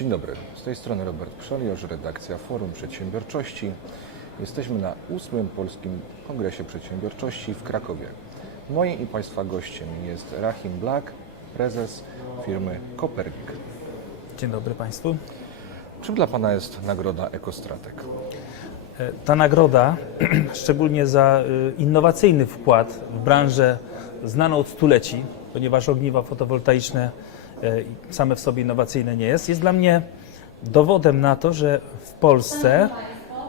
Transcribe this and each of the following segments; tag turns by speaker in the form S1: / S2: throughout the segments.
S1: Dzień dobry, z tej strony Robert Przeliorz, redakcja Forum Przedsiębiorczości. Jesteśmy na ósmym Polskim Kongresie Przedsiębiorczości w Krakowie. Moim i Państwa gościem jest Rahim Black, prezes firmy Kopernik.
S2: Dzień dobry Państwu.
S1: Czym dla Pana jest nagroda Ekostratek?
S2: E, Ta nagroda, szczególnie za y, innowacyjny wkład w branżę znaną od stuleci, ponieważ ogniwa fotowoltaiczne same w sobie innowacyjne nie jest, jest dla mnie dowodem na to, że w Polsce,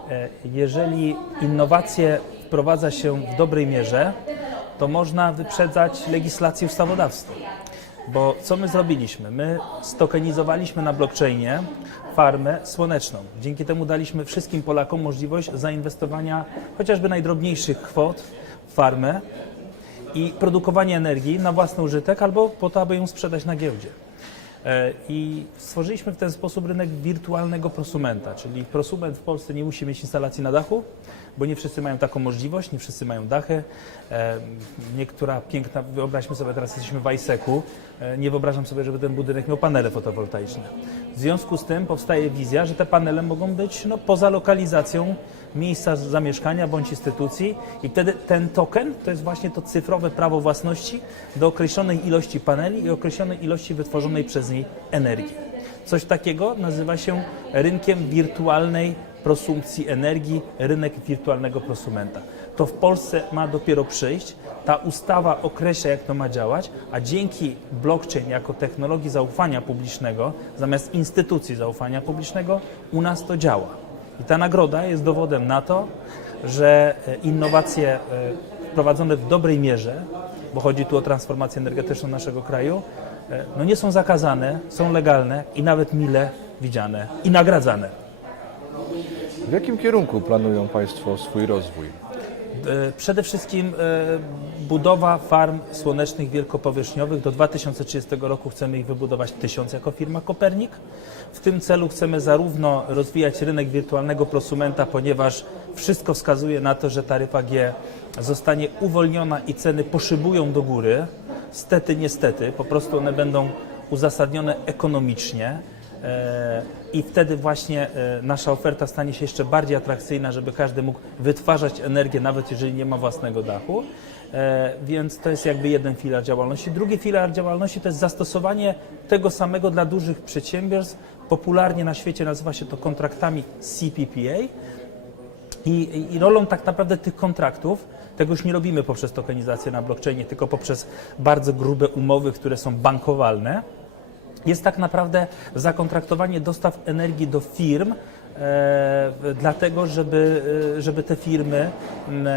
S2: e, jeżeli innowacje wprowadza się w dobrej mierze, to można wyprzedzać legislację ustawodawstwa. Bo co my zrobiliśmy? My stokenizowaliśmy na blockchainie farmę słoneczną. Dzięki temu daliśmy wszystkim Polakom możliwość zainwestowania chociażby najdrobniejszych kwot w farmę i produkowania energii na własny użytek albo po to, aby ją sprzedać na giełdzie. E, I stworzyliśmy w ten sposób rynek wirtualnego prosumenta, czyli prosument w Polsce nie musi mieć instalacji na dachu, bo nie wszyscy mają taką możliwość, nie wszyscy mają dachy. E, Niektóra piękna, wyobraźmy sobie, teraz jesteśmy w Ajseku, e, nie wyobrażam sobie, żeby ten budynek miał panele fotowoltaiczne. W związku z tym powstaje wizja, że te panele mogą być no, poza lokalizacją miejsca zamieszkania bądź instytucji i wtedy ten token to jest właśnie to cyfrowe prawo własności do określonej ilości paneli i określonej ilości wytworzonej przez niej energii. Coś takiego nazywa się rynkiem wirtualnej prosumpcji energii, rynek wirtualnego prosumenta. To w Polsce ma dopiero przyjść. Ta ustawa określa, jak to ma działać, a dzięki blockchain jako technologii zaufania publicznego, zamiast instytucji zaufania publicznego, u nas to działa. I ta nagroda jest dowodem na to, że e, innowacje e, wprowadzone w dobrej mierze, bo chodzi tu o transformację energetyczną naszego kraju, e, no nie są zakazane, są legalne i nawet mile widziane i nagradzane.
S1: W jakim kierunku planują Państwo swój rozwój?
S2: E, Przede wszystkim e, budowa farm słonecznych wielkopowierzchniowych. Do 2030 roku chcemy ich wybudować tysiąc jako firma Kopernik. W tym celu chcemy zarówno rozwijać rynek wirtualnego prosumenta, ponieważ wszystko wskazuje na to, że taryfa G zostanie uwolniona i ceny poszybują do góry. Stety, niestety, po prostu one będą uzasadnione ekonomicznie. E, I wtedy właśnie e, nasza oferta stanie się jeszcze bardziej atrakcyjna, żeby każdy mógł wytwarzać energię, nawet jeżeli nie ma własnego dachu. E, Więc to jest jakby jeden filar działalności. Drugi filar działalności to jest zastosowanie tego samego dla dużych przedsiębiorstw. Popularnie na świecie nazywa się to kontraktami CPPA. I, i, I rolą tak naprawdę tych kontraktów, tego już nie robimy poprzez tokenizację na blockchainie, tylko poprzez bardzo grube umowy, które są bankowalne, jest tak naprawdę zakontraktowanie dostaw energii do firm, dlatego żeby, e, żeby te firmy m,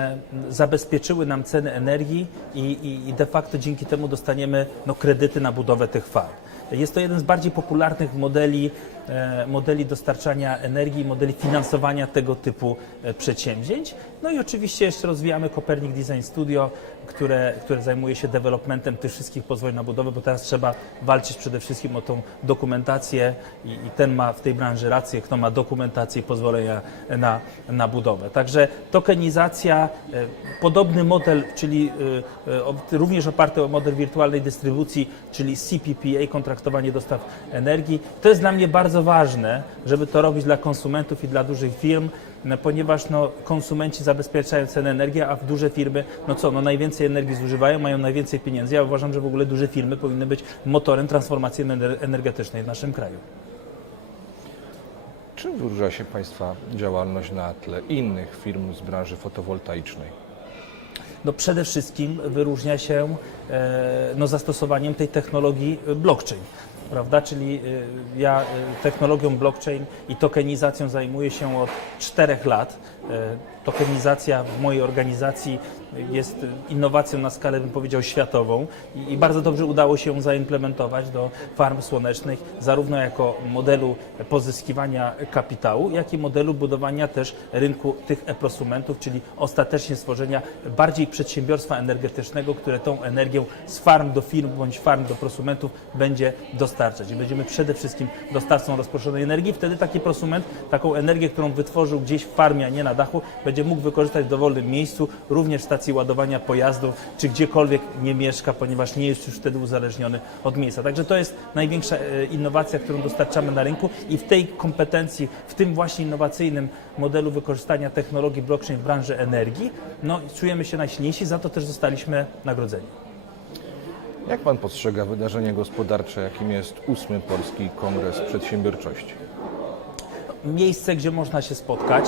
S2: zabezpieczyły nam ceny energii i, i, de facto dzięki temu dostaniemy no, kredyty na budowę tych farm. Jest to jeden z bardziej popularnych modeli, e, modeli dostarczania energii, modeli finansowania tego typu e, przedsięwzięć. No i oczywiście jeszcze rozwijamy Copernic Design Studio, które, które zajmuje się developmentem tych wszystkich pozwoleń na budowę, bo teraz trzeba walczyć przede wszystkim o tą dokumentację i, i ten ma w tej branży rację, kto ma dokumentację pozwolenia na, na budowę. Także tokenizacja, e, podobny model, czyli e, e, również oparty o model wirtualnej dystrybucji, czyli CPPA, kontraktowanie dostaw energii. To jest dla mnie bardzo ważne, żeby to robić dla konsumentów i dla dużych firm, ponieważ no, konsumenci zabezpieczają cenę energii, a w duże firmy, no co, no najwięcej energii zużywają, mają najwięcej pieniędzy. Ja uważam, że w ogóle duże firmy powinny być motorem transformacji ener- energetycznej w naszym kraju.
S1: Czym wyróżnia się Państwa działalność na tle innych firm z branży fotowoltaicznej?
S2: No przede wszystkim wyróżnia się e, no, zastosowaniem tej technologii blockchain. Prawda? Czyli e, ja e, technologią blockchain i tokenizacją zajmuję się od czterech lat. Tokenizacja w mojej organizacji jest innowacją na skalę, bym powiedział, światową i, i bardzo dobrze udało się ją zaimplementować do farm słonecznych, zarówno jako modelu pozyskiwania kapitału, jak i modelu budowania też rynku tych e-prosumentów, czyli ostatecznie stworzenia bardziej przedsiębiorstwa energetycznego, które tą energię z farm do firm bądź farm do prosumentów będzie dostarczać. I będziemy przede wszystkim dostawcą rozproszonej energii. Wtedy taki prosument taką energię, którą wytworzył gdzieś w farmie, a nie na dachu, będzie będzie mógł wykorzystać w dowolnym miejscu, również w stacji ładowania pojazdów, czy gdziekolwiek nie mieszka, ponieważ nie jest już wtedy uzależniony od miejsca. Także to jest największa e, innowacja, którą dostarczamy na rynku i w tej kompetencji, w tym właśnie innowacyjnym modelu wykorzystania technologii blockchain w branży energii, no, czujemy się najsilniejsi, za to też zostaliśmy nagrodzeni.
S1: Jak Pan postrzega wydarzenie gospodarcze, jakim jest ósmy Polski Kongres Przedsiębiorczości?
S2: miejsce, gdzie można się spotkać,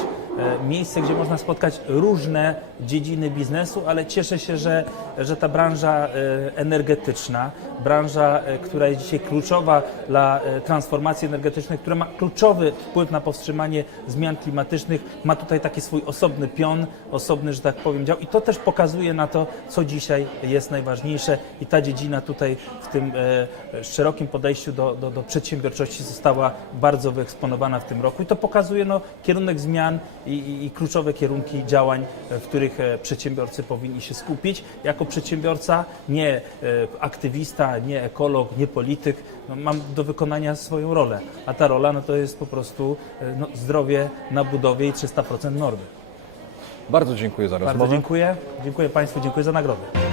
S2: miejsce, gdzie można spotkać różne dziedziny biznesu, ale cieszę się, że, że ta branża e, energetyczna, branża, e, która jest dzisiaj kluczowa dla e, transformacji energetycznej, która ma kluczowy wpływ na powstrzymanie zmian klimatycznych, ma tutaj taki swój osobny pion, osobny, że tak powiem, dział. I to też pokazuje na to, co dzisiaj jest najważniejsze. I ta dziedzina tutaj w tym e, szerokim podejściu do, do, do przedsiębiorczości została bardzo wyeksponowana w tym roku. I to pokazuje no, kierunek zmian i, i, i kluczowe kierunki działań, w których e, przedsiębiorcy powinni się skupić. Jako przedsiębiorca, nie e, aktywista, nie ekolog, nie polityk, no, mam do wykonania swoją rolę, a ta rola no, to jest po prostu e, no, zdrowie na budowie i 300% normy.
S1: Bardzo dziękuję za
S2: Bardzo
S1: rozmowę.
S2: dziękuję. Dziękuję Państwu, dziękuję za nagrodę.